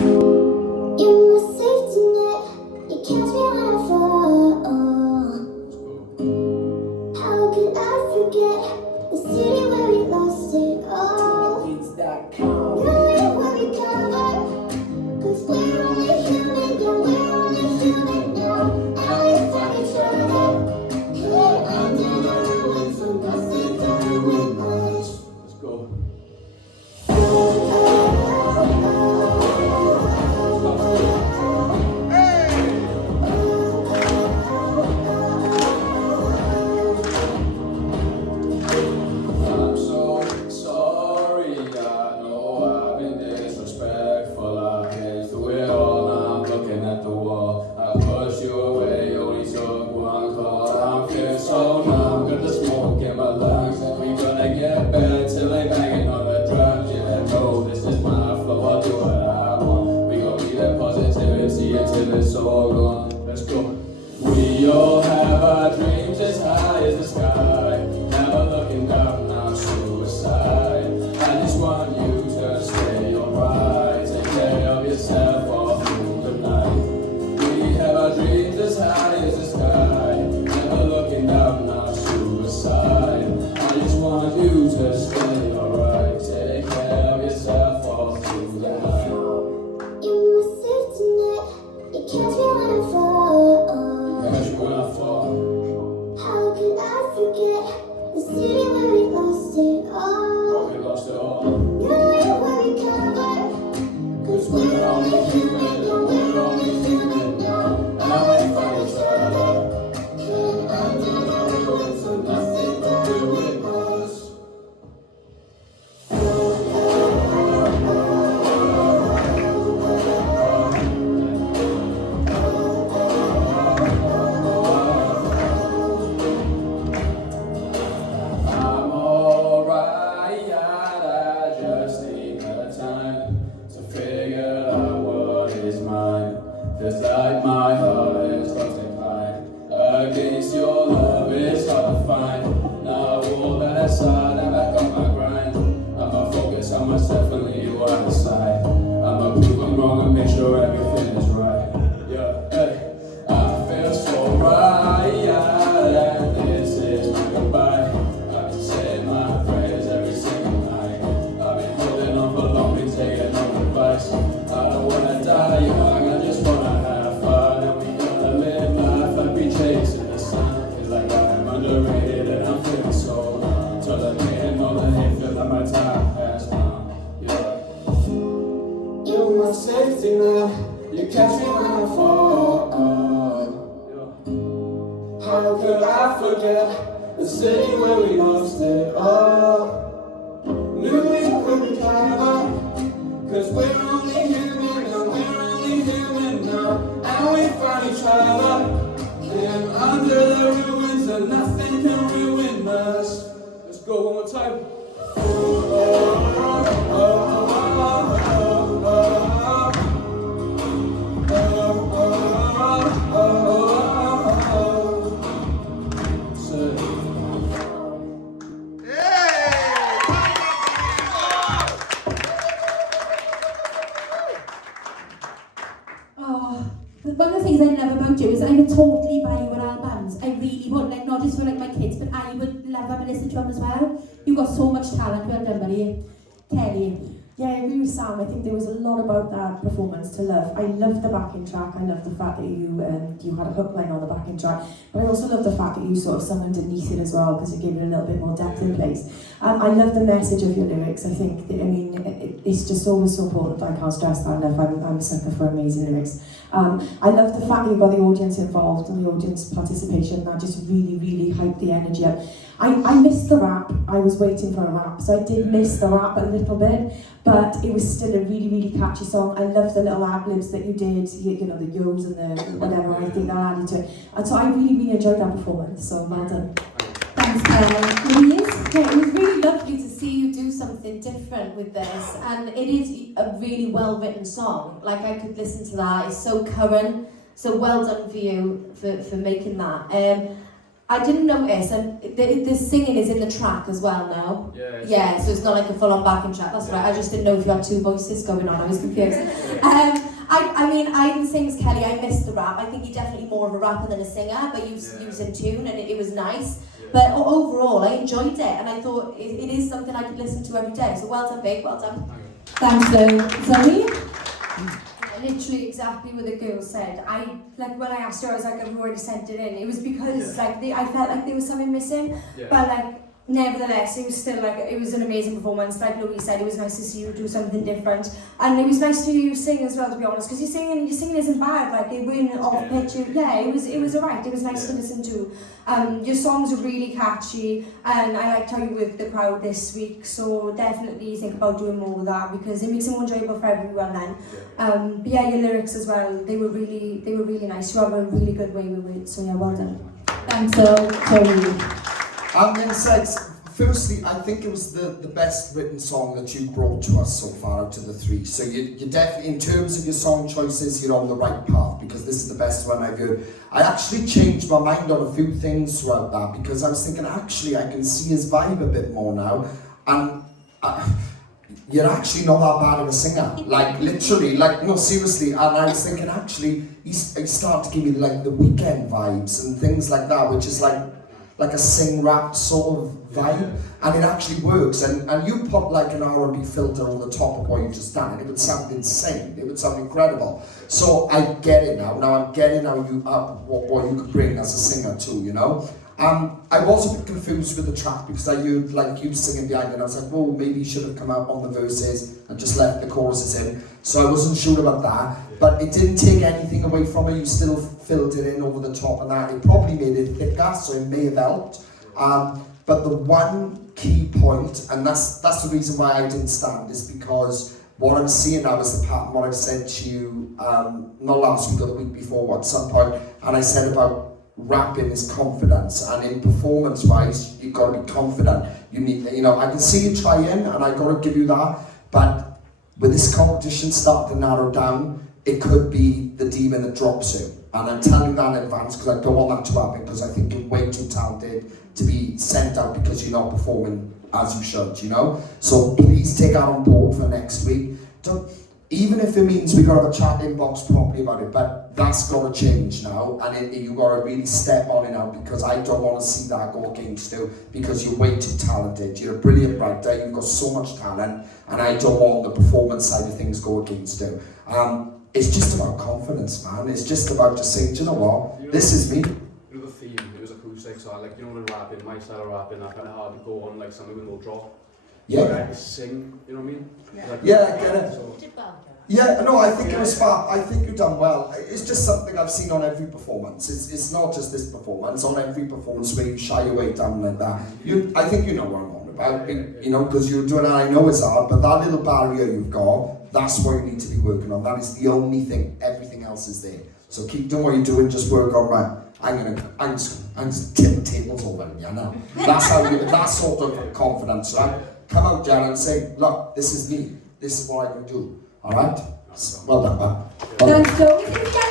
You're my safety net, you catch me when I fall. How could I forget the city where we lost it all? Knowing where we covered, 'cause we're only human, yeah, we're only human now. And we find each other, hid under the ruins, so nothing can ruin us. Let's go. I'm so sorry, I know I've been disrespectful. I hate through it all, now I'm looking at the wall. I pushed you away, only took one call. I'm feeling so numb, got the smoke in my lungs. And we gonna get better till they banging on the drums. Yeah, no, this is my flow, I'll do what I want. We gon' be that positivity until it's all gone. Let's go. We all have our dreams as high as the sky. Never looking down, now suicide. I just want you to stay alright. Take care of yourself all through the night. We have our dreams as high as the sky. Never looking down, now suicide. I just want you to stay alright. Take care of yourself all through the night. You're my safety net, you catch me when I fall. Catch you when I fall. How could I forget the city where we lost it all? We lost it all. Knowing where we covered, 'cause we're only human, yeah, we're only human now. And we find each other, hid under the ruins, so nothing can ruin us. I'm alright, I just need the time to figure out what is mine. Feels like my heart is lost in pine. Against your love, it's hard to find. Now all that aside, I'm back on my grind. I'ma focus on myself and leave what I decide. I'ma prove I'm wrong and make sure everything is right. Yeah, hey. I feel so right, and this is my goodbye. I've been saying my prayers every single night. I've been holding on for long, been taking no advice. I don't wanna die young, I just wanna have fun. And we gotta live life like we chasing the sun. It's like I'm underrated and I'm feeling so numb. Till I can't know the hate, feel like my time has come. Yeah. You're my safety net, you catch me when I fall. How could I forget the city where we lost it all? Knew we couldn't cover, 'cause we're only human, and we're only human now. And we find each other, and under the ruins, and nothing can ruin us. Let's go one more time. Oh, one of the things I love about you is I would totally buy your albums. I really would, like not just for like my kids, but I would love them and listen to them as well. You've got so much talent. Well done, buddy. Kelly. Yeah, I agree with Sam. I think there was a lot about that performance to love. I love the backing track. I love the fact that you had a hook line on the backing track. But I also love the fact that you sort of sung underneath it as well, because it gave it a little bit more depth in place. I love the message of your lyrics. I think, it's just always so important. I can't stress that enough. I'm a sucker for amazing lyrics. I love the fact that you got the audience involved and the audience participation. That just really, really hyped the energy up. I missed the rap. I was waiting for a rap, so I did miss the rap a little bit, but it was still a really, really catchy song. I love the little ad-libs that you did, you know, the yos and the whatever. I think that added to it. And so I really, really enjoyed that performance, so well done. Thanks, Kelly. It was really lovely to see you do something different with this, and it is a really well-written song. Like, I could listen to that. It's so current, so well done for you for making that. I didn't notice, and the singing is in the track as well now. Yeah, so it's not like a full-on backing track. That's right. I just didn't know if you had two voices going on. I was confused. I mean, YvngSegs Kelly, I missed the rap. I think you're definitely more of a rapper than a singer, but you was in tune and it was nice. But overall, I enjoyed it, and I thought it is something I could listen to every day. So well done, babe. Well done. Thanks, Zoe. Literally exactly what the girl said. Like when I asked her, I was like, I've already sent it in. It was because like I felt like there was something missing, but like nevertheless, it was still like it was an amazing performance. Like Louis said, it was nice to see you do something different, and it was nice to hear you sing as well. To be honest, because your singing isn't bad. Like it weren't off pitch. It was alright. It was nice to listen to. Your songs are really catchy, and I liked how you worked the crowd this week. So definitely think about doing more of that because it makes it more enjoyable for everyone. Then, but yeah, your lyrics as well. They were really nice. You have a really good way with it. So yeah, well done. Thanks, Zoe. YvngSegs, firstly, I think it was the best written song that you brought to us so far out of the three. So you definitely, in terms of your song choices, you're on the right path because this is the best one I've heard. I actually changed my mind on a few things throughout that because I was thinking, actually, I can see his vibe a bit more now. And you're actually not that bad of a singer. Like, literally, like, no, seriously. And I was thinking, actually, he started to give me, like, the Weekend vibes and things like that, which is like a sing-rap sort of vibe, and it actually works. And you put like an R&B filter on the top of what you just done, and it would sound insane. It would sound incredible. So I get it now. Now I'm getting how you what you could bring as a singer too. You know. I was a bit confused with the track because I heard like you singing behind it and I was like, oh, maybe you should have come out on the verses and just left the choruses in. So I wasn't sure about that, but it didn't take anything away from it. You still filled it in over the top and that. It probably made it thicker, so it may have helped. But the one key point, and that's the reason why I didn't stand, is because what I'm seeing now is the pattern, what I've said to you, not last week or the week before at some point, and I said about rapping is confidence, and in performance wise you've got to be confident. You need, you know, I can see you trying and I got to give you that, but with this competition starting to narrow down, it could be the demon that drops you, and I'm telling you that in advance because I don't want that to happen, because I think you're way too talented to be sent out because you're not performing as you should, you know. So please take that on board for next week. Even if it means we got to have a chat inbox properly about it, but that's got to change now, and you got to really step on it now, because I don't want to see that go against you, because you're way too talented. You're a brilliant writer, you've got so much talent, and I don't want the performance side of things go against you. It's just about confidence, man. It's just about just saying, do you know what, this is me. You know the theme, it was acoustic, so I like, you know, when rapping, my style of rapping, I kind of hard to go on like something with no drop. Yeah. So I can sing, you know what I mean? Like, Yeah, I get it. So, Yeah, no, I think it was far. I think you've done well. It's just something I've seen on every performance. It's not just this performance. On every performance where you shy away down like that. I think you know what I'm on about. You know, because you're doing it. I know it's hard, but that little barrier you've got, that's what you need to be working on. That is the only thing. Everything else is there. So keep doing what you're doing. Just work on that. I'm just tipping tables over here now. That's how you. That sort of confidence, right? Come out there and say, look, this is me. This is what I can do. All right? Well done, man. Well done. Thanks, Zoe.